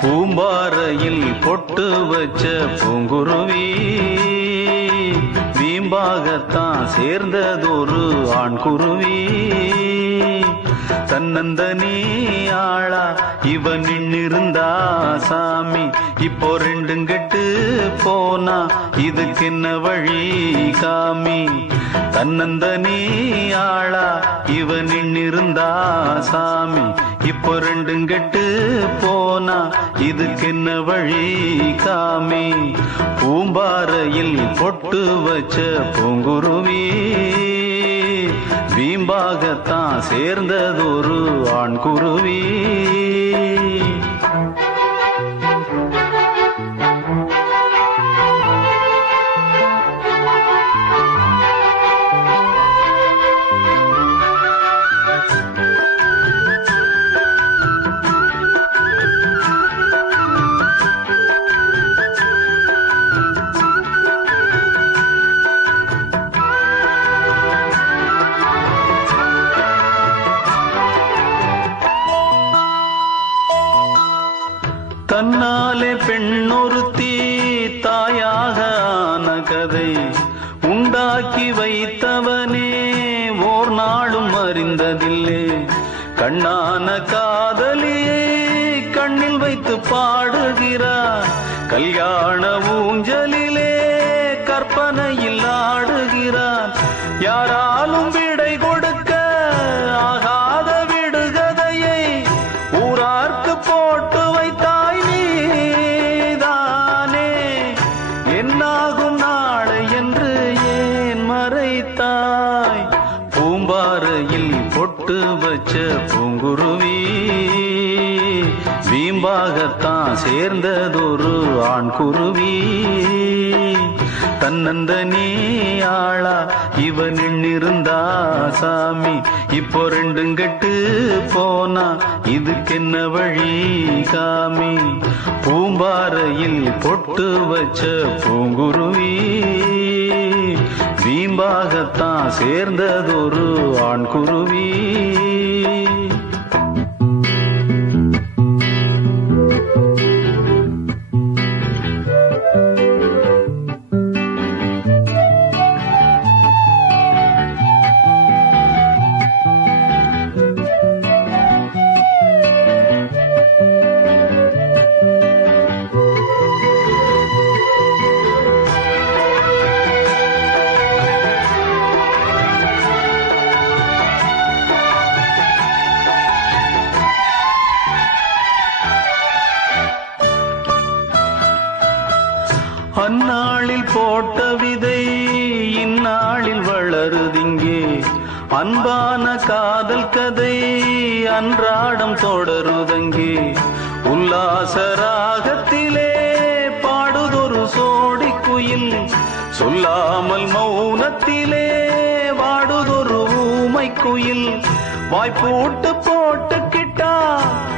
பூம்பாறையில் பொட்டு வச்ச பூங்குருவி வீம்பாகத்தான் சேர்ந்ததொரு ஆண் குருவி. தன்னந்தனி ஆளா இவன் நின்னிருந்தா சாமி. இப்போ ரெண்டும் கெட்டு போனா இதுக்கு என்ன வழி காமி? தன்னந்தனி ஆளா இவன் நின்னிருந்தா சாமி. இப்போ ரெண்டும் கெட்டு போனா இதுக்கு என்ன வழி காமி? பூம்பா பொட்டு வச்ச பூங்குருவி. வீம்பாகத்தான் சேர்ந்ததொரு ஆண் பெண்ணொருத்தி தாயாக ஆன கதை உண்டாக்கி வைத்தவனே ஓர் நாளும் அறிந்ததில்லே. கண்ணான காதலியே கண்ணில் வைத்து பாடுகிறார். கல்யாண ஊஞ்சலிலே கற்பனை பூம்பாறையில் பொட்டு வச்ச பூங்குருவி வீம்பாகத்தான் சேர்ந்ததொரு ஆண் குருவி தன்னந்த நீ ஆளா இவன் இருந்தா சாமி. இப்போ ரெண்டும் கெட்டு போனா இதுக்கென்ன வழி காமி? பூம்பாறையில் பொட்டு வச்ச பூங்குருவி வீம்பாகத்தான் சேர்ந்ததொரு ஆண் குருவி போட்ட விதை இந்நாளில் வளருதிங்கே. அன்பான காதல் கதை அன்றாடம் தொடருதங்கே. உல்லாச ராகத்திலே பாடுதொரு சோடி குயில். சொல்லாமல் மௌனத்திலே வாடுதொரு ஊமை குயில். வாய்ப்பூட்டு போட்டுக்கிட்டா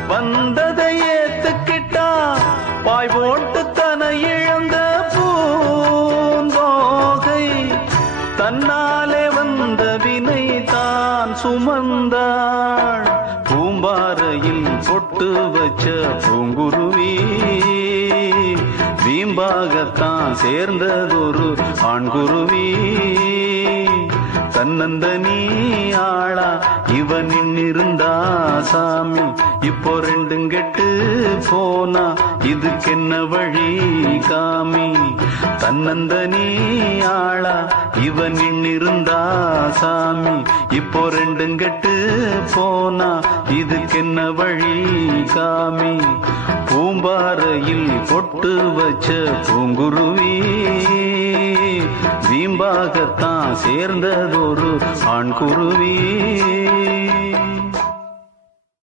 வந்ததை ஏத்துக்கிட்டா வாய் போட்டு தன்னாலே வந்த வினை தான் சுமந்தாள். பூம்பாறையில் பொட்டு வச்ச பூங்குருவி வீம்பாகத்தான் சேர்ந்ததொரு ஆண்குருவி. தன்னந்த நீ ஆளா. இவன் இருந்தா சாமி. இப்போ ரெண்டும் கெட்டு போனா இதுக்கென்ன வழி காமி? தன்னந்த நீ ஆளா. இவன் இருந்தா சாமி. இப்போ ரெண்டும் கெட்டு போனா இதுக்கென்ன வழி காமி? பூம்பாறையில் பொட்டு வச்ச பூங்குருவி வீம்பாகத்தான் சேர்ந்ததொரு ஆண் குருவி